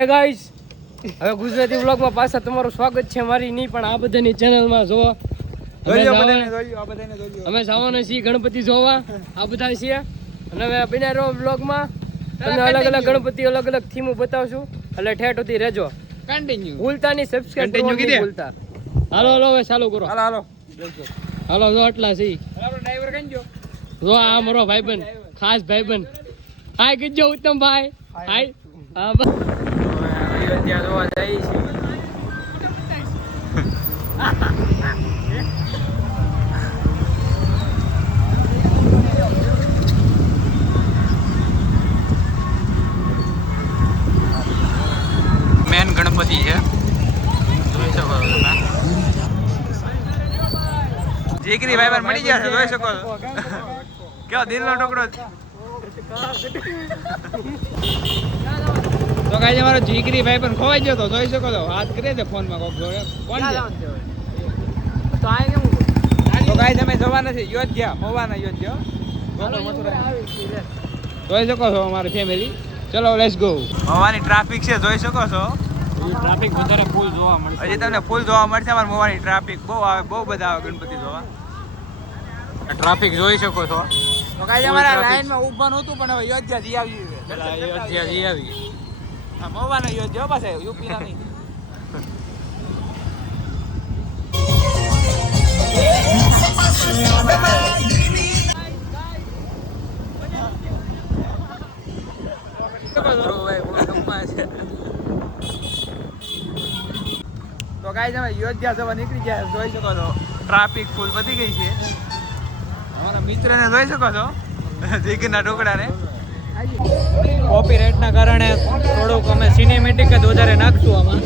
Guys હવે ગુજરાતી વ્લોગમાં પાછા તમારું સ્વાગત છે મારી નહીં પણ આ બધાની ચેનલમાં જોવો અમે જવાના છીએ ગણપતિ જોવા આ બધા છીએ અને હવે બન્યા રહો વ્લોગમાં તમને અલગ અલગ ગણપતિ અલગ અલગ થીમ બતાવશું એટલે ઠેઠ સુધી રહેજો કન્ટિન્યુ ભૂલતા નહીં સબસ્ક્રાઇબ કરવાનું નહીં ભૂલતા હાલો હવે ચાલુ કરો હાલો જો આટલા છે આપણો ડ્રાઈવર કઈ ગયો જો આ મારો ભાઈબંધ ખાસ ભાઈબંધ હાય કીજો ઉત્તમ ભાઈ હાય હા ત્યાં જોવા જાય છે મેન ગણપતિ છે જોઈ શકો છો તમે જીગરી ભાઈ મળી ગયા છે જોઈ શકો છો કેવો દિલનો ટુકડો તો ગાઈસ અમારો જીગરી ભાઈ પણ ખોવાઈ ગયો તો જોઈ શકો છો વાત કરીએ છે ફોનમાં કોક જોડે કોણ છે તો આ કેમ તો ગાઈસ અમે જવાના છે યોધ્યા મોવાના યોધ્યા ગોકુળ મથુરા જોઈ શકો છો અમારી ફેમિલી ચલો લેટ્સ ગો મોવાની ટ્રાફિક છે જોઈ શકો છો ટ્રાફિક વધારે ફૂલ જોવા મળશે હજી તમને ફૂલ જોવા મળશે અમાર મોવાની ટ્રાફિક બહુ આવે બહુ બધા આવે ગણપતિ જોવા ટ્રાફિક જોઈ શકો છો તો ગાઈસ અમારા લાઈનમાં ઊભા નહોતું પણ હવે યોધ્યા જી આવી યોધ્યા જી આવી મોવાનો યોજ્યો પાસે યુપી ના નહીં તો ગાઈસ અમે યોધ્યા જવા નીકળી ગયા જોઈ શકો છો ટ્રાફિક ફૂલ વધી ગઈ છે અમારા મિત્રને જોઈ શકો છો જીગરના ટુકડાને કોપીરાઇટના કારણે થોડુંક અમે સિનેમેટિક જ વધારે નાખશું આમાં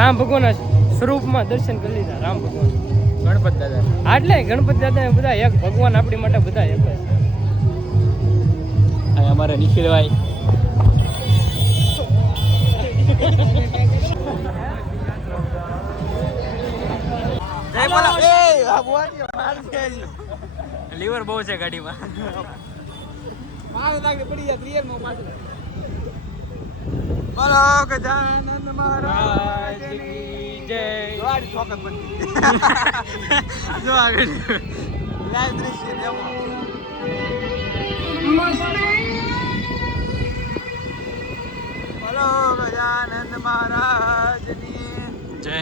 રામ ભગવાન સ્વરૂપમાં દર્શન કરી લીધા રામ ભગવાન ગણપત દાદા એટલે ગણપતિ દાદા બધા એક ભગવાન આપણી માટે બધા એક જ અમારા નિખિલભાઈ લીવર બહુ છે ગાડીમાં બોલો ગજાનંદ મહારાજ કી જય જોવાડી ચોકત બની જો આગળ લાઈવ દૃશ્ય દેવો બોલો ગજાનંદ મહારાજ ની જય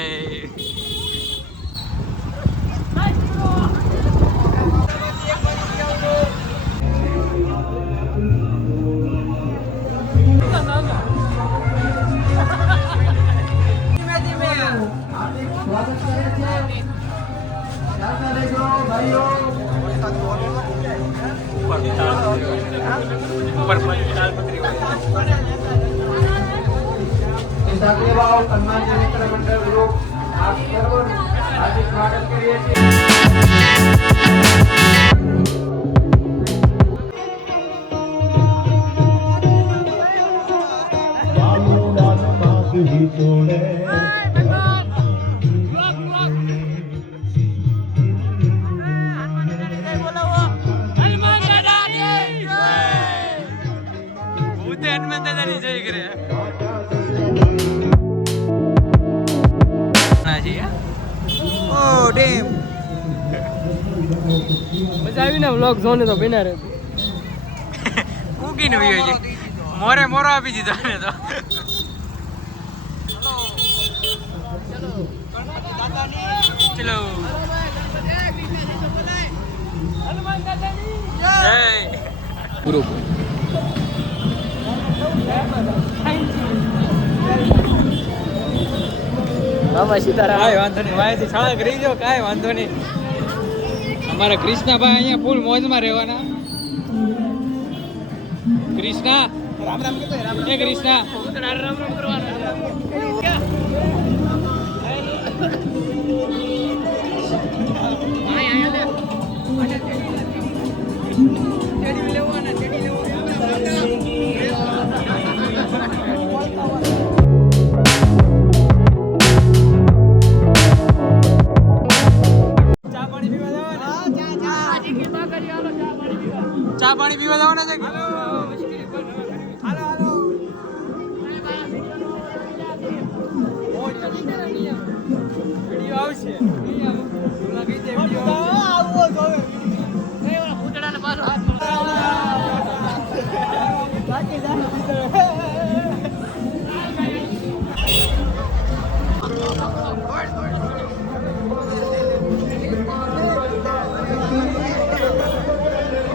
મજા આવી ને વ્લોગ જોને તો બિના રહે કુકી નો વિયો છે મોરે મોરો આપી દીધો ને તો ચલો હનુમાન દાદાની જય પૂરો Thank you. બાબા સીતારામ. કાંઈ વાંધો નહીં, વાયથી શાળા કરી જો, કાંઈ વાંધો નહીં. અમારા કૃષ્ણાભાઈ અહીંયા ફૂલ મોજમાં રહેવાના. કૃષ્ણા રામ રામ કહેતો, રામ રામ. કૃષ્ણા રામ રામ કરવાના. ચા પાણી પીવા જવાના છે.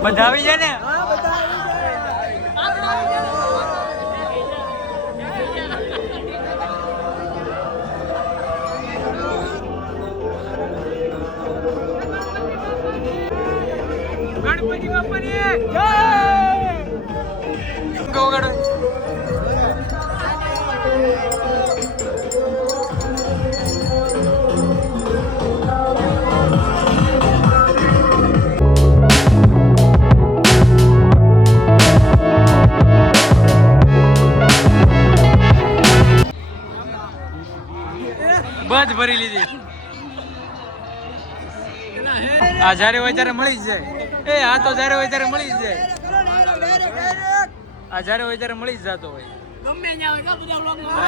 બધા આવી જાય ને. ગણપતિ બાપાની જય. ગોગડ બધ ભરી લીધી. આ જ્યારે હોય ત્યારે મળી જ જાય. આ તો જ્યારે હોય ત્યારે મળી જ જાય. આ જ્યારે હોય ત્યારે મળી જ જતો હોય. ગમે ત્યાં હોય બધા વ્લોગમાં.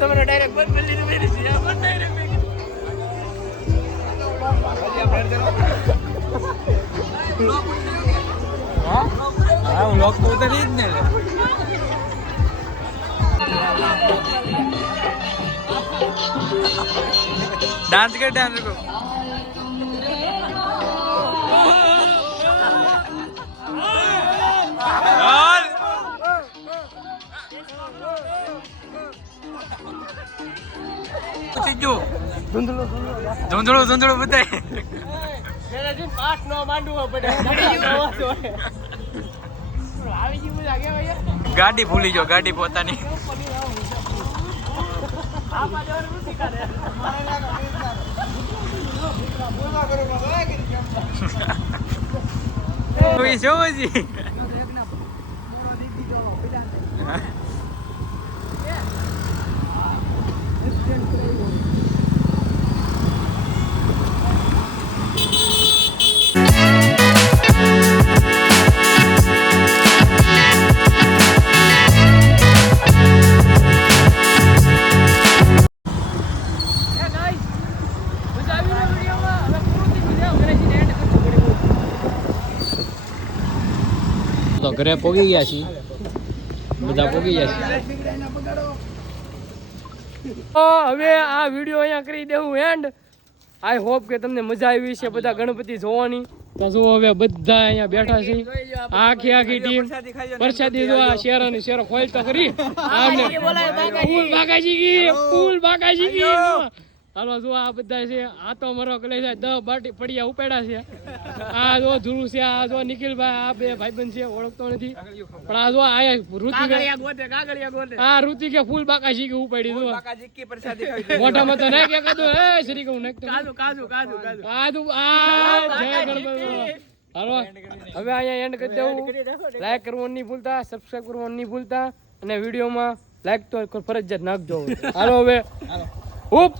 તમને ડાયરેક્ટ બંધ કરી લીધું મેરી છે આ બંધ ડાયરેક્ટ હા હું લોક તો ઉતરી જ ને. ડાન્સ કર, ડાન્સ કરો. ધૂંધળું ધૂંધળું બતાય. પાઠ નો માંડવો પડે. ગાડી ભૂલી જાઓ, ગાડી પોતાની. જોજી તો ઘરે પોગી ગયા છીએ, બધા પોગી ગયા છીએ. હવે આ વિડીયો અહીંયા કરી દેવું એન્ડ. આઈ હોપ કે તમને મજા આવી છે બધા ગણપતિ જોવાની. તો જો હવે બધા અહીંયા બેઠા છે આખી ટીમ પ્રસાદી જો આ શેરાની શેરો ખોલ તો કરી આમને ફૂલ બાકાજી કી હાલો જો આ બધા છે આ તો મરો કલે છે 10 બાટી પડ્યા ઉપાડ્યા છે આ જો ધ્રુવ છે આ જો નિખિલભાઈ આ બે ભાઈબંધ છે ઓળખતો નથી પણ આ જો આ ઋતિ કે ફૂલ બાકાજી કે ઉપાડી દો મોઢામાં તો નાખ કે કદો એ શ્રી કહું નાખ કાજુ આ જય ગણપતિ હાલો હવે અહીંયા એન્ડ કરી દઉં લાઈક કરવાનું નહીં ભૂલતા સબસ્ક્રાઇબ કરવાનું નહીં ભૂલતા અને વિડીયોમાં લાઈક તો ફરજિયાત નાખજો હાલો હવે ઉપ